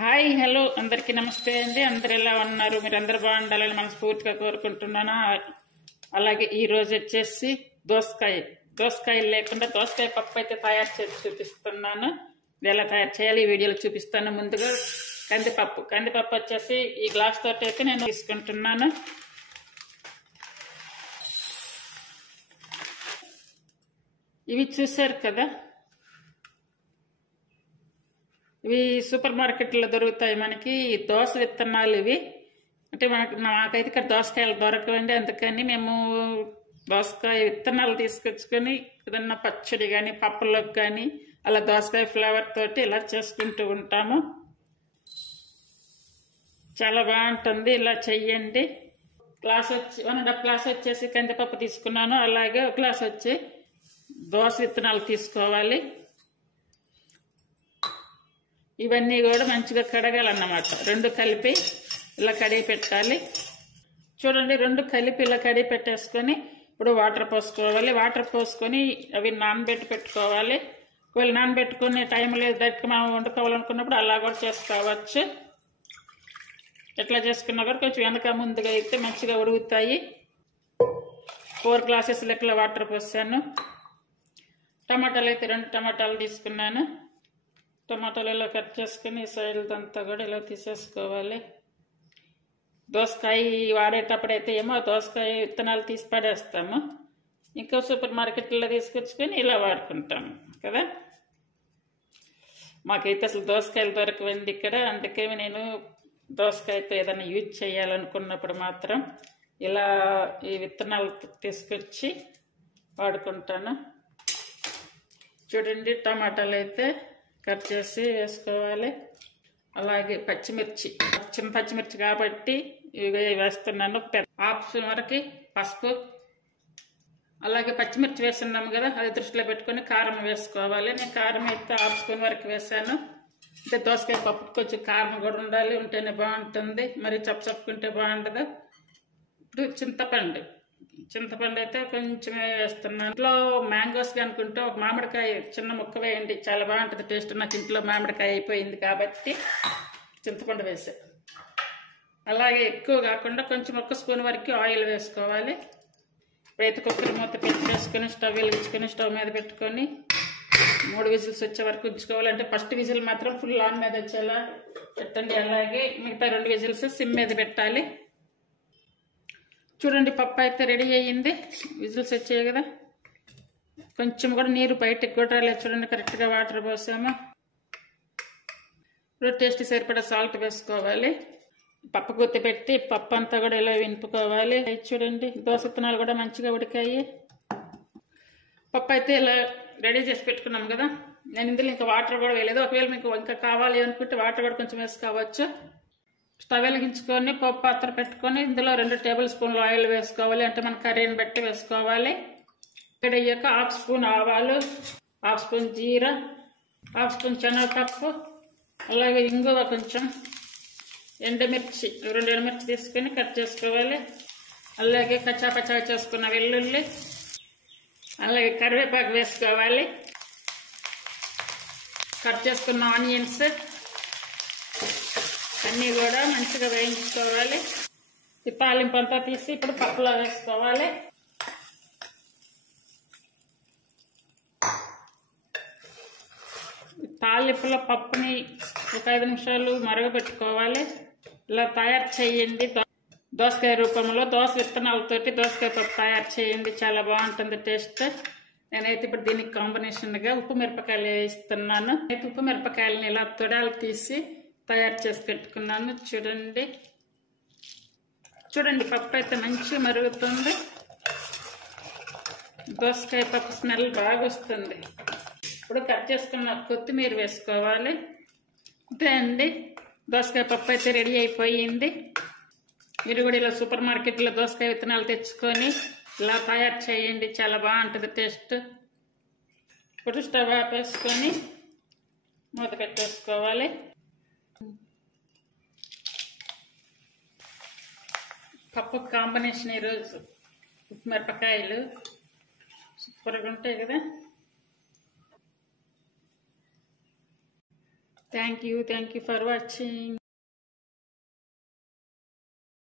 Hi hello అందరికీ నమస్తే అండి. అందరు ఎలా ఉన్నారు? మీరు అందరు బాగుండాలని మనస్ఫూర్తిగా కోరుకుంటున్నాను. అలాగే ఈ రోజు వచ్చేసి దోసకాయలు లేకుండా దోసకాయ పప్పు అయితే తయారు చేసి చూపిస్తున్నాను. ఇది ఎలా తయారు చేయాలి ఈ వీడియోలో చూపిస్తాను. ముందుగా కందిపప్పు వచ్చేసి ఈ గ్లాస్ తోటి అయితే నేను తీసుకుంటున్నాను. ఇవి చూసారు కదా, ఇవి సూపర్ మార్కెట్లో దొరుకుతాయి. మనకి దోస విత్తనాలు ఇవి. అంటే నాకైతే ఇక్కడ దోసకాయలు దొరకవండి, అందుకని మేము దోసకాయ విత్తనాలు తీసుకొచ్చుకొని ఏదన్నా పచ్చడి కానీ పప్పులోకి కానీ అలా దోసకాయ ఫ్లేవర్ తోటి ఇలా చేసుకుంటూ ఉంటాము. చాలా బాగుంటుంది, ఇలా చెయ్యండి. గ్లాస్ వచ్చి 1.5 గ్లాస్ వచ్చేసి కందిపప్పు తీసుకున్నాను. అలాగే 1 గ్లాస్ వచ్చి దోస విత్తనాలు తీసుకోవాలి. ఇవన్నీ కూడా మంచిగా కడగాలన్నమాట. 2 కలిపి ఇలా కడిగి పెట్టాలి. చూడండి, 2 కలిపి ఇలా కడిగి పెట్టేసుకొని ఇప్పుడు వాటర్ పోసుకోవాలి. వాటర్ పోసుకొని అవి పెట్టుకోవాలి. ఒకవేళ నానబెట్టుకునే టైం లేదు, డైరెక్ట్గా మనం వండుకోవాలనుకున్నప్పుడు అలా కూడా చేసుకోవచ్చు. ఎట్లా చేసుకున్నా కూడా కొంచెం వెనక ముందుగా అయితే మంచిగా ఉడుగుతాయి. 4 గ్లాసెస్ లెక్కల వాటర్ పోసాను. టమాటాలు అయితే 2 టమాటాలు తీసుకున్నాను. టమాటాలు ఇలా కట్ చేసుకుని సైడ్ అంతా కూడా ఇలా తీసేసుకోవాలి. దోసకాయ వాడేటప్పుడు అయితే ఏమో దోసకాయ విత్తనాలు తీసి పడేస్తాము, ఇంకా సూపర్ మార్కెట్లో తీసుకొచ్చుకొని ఇలా వాడుకుంటాము కదా. మాకైతే అసలు దోసకాయలు దొరకవండి ఇక్కడ, అందుకే నేను దోసకాయతో ఏదైనా యూజ్ చేయాలనుకున్నప్పుడు మాత్రం ఇలా ఈ విత్తనాలు తీసుకొచ్చి వాడుకుంటాను. చూడండి, టమాటాలు అయితే కట్ చేసి వేసుకోవాలి. అలాగే చిన్న పచ్చిమిర్చి కాబట్టి ఇవి వేస్తున్నాను. హాఫ్ స్పూన్ వరకు పసుపు, అలాగే పచ్చిమిర్చి వేస్తున్నాము కదా, అది దృష్టిలో పెట్టుకొని కారం వేసుకోవాలి. నేను కారం అయితే హాఫ్ స్పూన్ వరకు వేసాను. అంటే దోసకాయ పప్పు కొంచెం కారం కూడా ఉండాలి, ఉంటేనే బాగుంటుంది, మరి చప్పుకుంటే బాగుండదు. ఇప్పుడు చింతపండు అయితే కొంచెమే వేస్తున్నాను. ఇంట్లో మ్యాంగోస్ అనుకుంటే ఒక మామిడికాయ చిన్న ముక్క వేయండి, చాలా బాగుంటుంది టేస్ట్. నాకు ఇంట్లో మామిడికాయ అయిపోయింది కాబట్టి చింతపండు వేసా. అలాగే ఎక్కువ కాకుండా కొంచెం 1 స్పూన్ వరకు ఆయిల్ వేసుకోవాలి. ఇప్పుడైతే కుక్కర్ మూత పెట్టేసుకొని స్టవ్ వెలిగించుకొని స్టవ్ మీద పెట్టుకొని 3 విజిల్స్ వచ్చే వరకు ఉంచుకోవాలి. అంటే ఫస్ట్ విజిల్ మాత్రం ఫుల్ ఆన్ మీద వచ్చేలా పెట్టండి. అలాగే మిగతా 2 విజిల్స్ సిమ్ మీద పెట్టాలి. చూడండి, పప్పు అయితే రెడీ అయ్యింది. విజిల్స్ వచ్చాయి కదా, కొంచెం కూడా నీరు బయటకు కూడా రాలేదు. చూడండి, కరెక్ట్గా వాటర్ పోసాము. ఇప్పుడు టేస్ట్ సరిపడా సాల్ట్ వేసుకోవాలి. పప్పు గుత్తి పెట్టి పప్పు అంతా కూడా ఇలా వినుపుకోవాలి. చూడండి, దోస విత్తనాలు కూడా మంచిగా ఉడికాయి. పప్పు అయితే ఇలా రెడీ చేసి పెట్టుకున్నాం కదా. నేను ఇందులో ఇంకా వాటర్ కూడా వేయలేదు. ఒకవేళ మీకు ఇంకా కావాలి అనుకుంటే వాటర్ కూడా కొంచెం వేసుకోవచ్చు. స్టవ్ వెలిగించుకొని పప్పు పాత్ర పెట్టుకొని ఇందులో 2 టేబుల్ స్పూన్లు ఆయిల్ వేసుకోవాలి. అంటే మన కర్రీని బట్టి వేసుకోవాలి. ఇక్కడ అయ్యాక 1/2 స్పూన్ ఆవాలు, 1/2 స్పూన్ జీరా, 1/2 స్పూన్ శనగపప్పు, అలాగే ఇంగువ, కొంచెం ఎండుమిర్చి, 2 ఎండుమిర్చి తీసుకొని కట్ చేసుకోవాలి. అలాగే కచ్చా చేసుకున్న వెల్లుల్లి, అలాగే కరివేపాకు వేసుకోవాలి. కట్ చేసుకున్న ఆనియన్స్ అన్నీ కూడా మంచిగా వేయించుకోవాలి. ఈ తాలింపు అంతా తీసి ఇప్పుడు పప్పులో వేసుకోవాలి. తాలింపులో పప్పుని ఒక 5 నిమిషాలు మరగబెట్టుకోవాలి. ఇలా తయారు చేయండి. దోసకాయ రూపంలో దోస విత్తనాలతోటి దోసకాయ పప్పు తయారు చేయండి, చాలా బాగుంటుంది టేస్ట్. నేనైతే ఇప్పుడు దీనికి కాంబినేషన్గా ఉప్పు మిరపకాయలు వేస్తున్నాను. అయితే ఉప్పు మిరపకాయలని ఇలా తొడాలు తీసి తయారు చేసి పెట్టుకున్నాను. చూడండి, పప్పు అయితే మంచిగా మరుగుతుంది. దోసకాయ పప్పు స్మెల్ బాగా వస్తుంది. ఇప్పుడు కట్ చేసుకున్న కొత్తిమీర వేసుకోవాలి. అంతే అండి, దోసకాయ పప్పు అయితే రెడీ అయిపోయింది. మీరు కూడా ఇలా సూపర్ మార్కెట్లో దోసకాయ విత్తనాలు తెచ్చుకొని ఇలా తయారు చేయండి, చాలా బాగుంటుంది టేస్ట్. ఇప్పుడు స్టవ్ ఆపేసుకొని మూత పెట్టేసుకోవాలి. పప్పు కాంబినేషన్ ఈరోజు ఉప్పు మిరపకాయలు సూపర్గా ఉంటాయి కదా. Thank you for watching.